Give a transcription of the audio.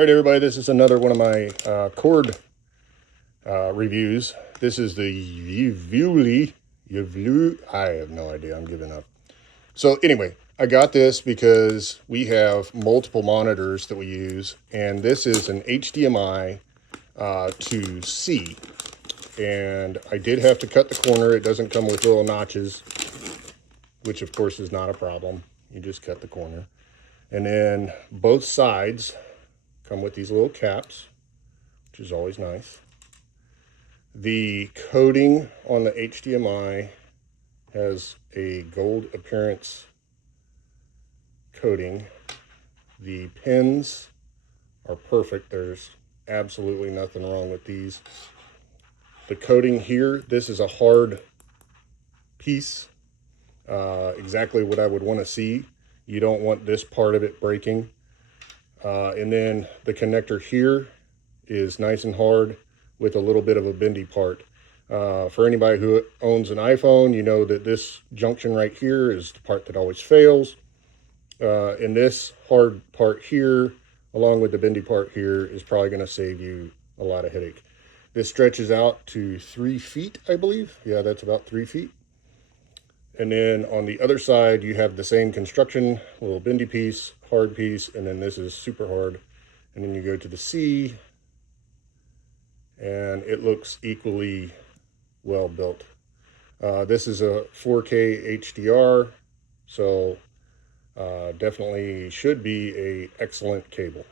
All right, everybody, this is another one of my cord reviews. This is the Yevlu. I have no idea. I'm giving up. So anyway, I got this because we have multiple monitors that we use, and this is an HDMI to C. And I did have to cut the corner. It doesn't come with little notches, which of course is not a problem. You just cut the corner. And then both sides come with these little caps, which is always nice. The coating on the HDMI has a gold appearance coating. The pins are perfect. There's absolutely nothing wrong with these. The coating here, this is a hard piece, exactly what I would want to see. You don't want this part of it breaking. And then the connector here is nice and hard with a little bit of a bendy part. For anybody who owns an iPhone, you know that this junction right here is the part that always fails. And this hard part here, along with the bendy part here, is probably going to save you a lot of headache. This stretches out to 3 feet, I believe. Yeah, that's about 3 feet. And then on the other side, you have the same construction, a little bendy piece, hard piece, and then this is super hard. And then you go to the C, and it looks equally well built. This is a 4K HDR, so definitely should be an excellent cable.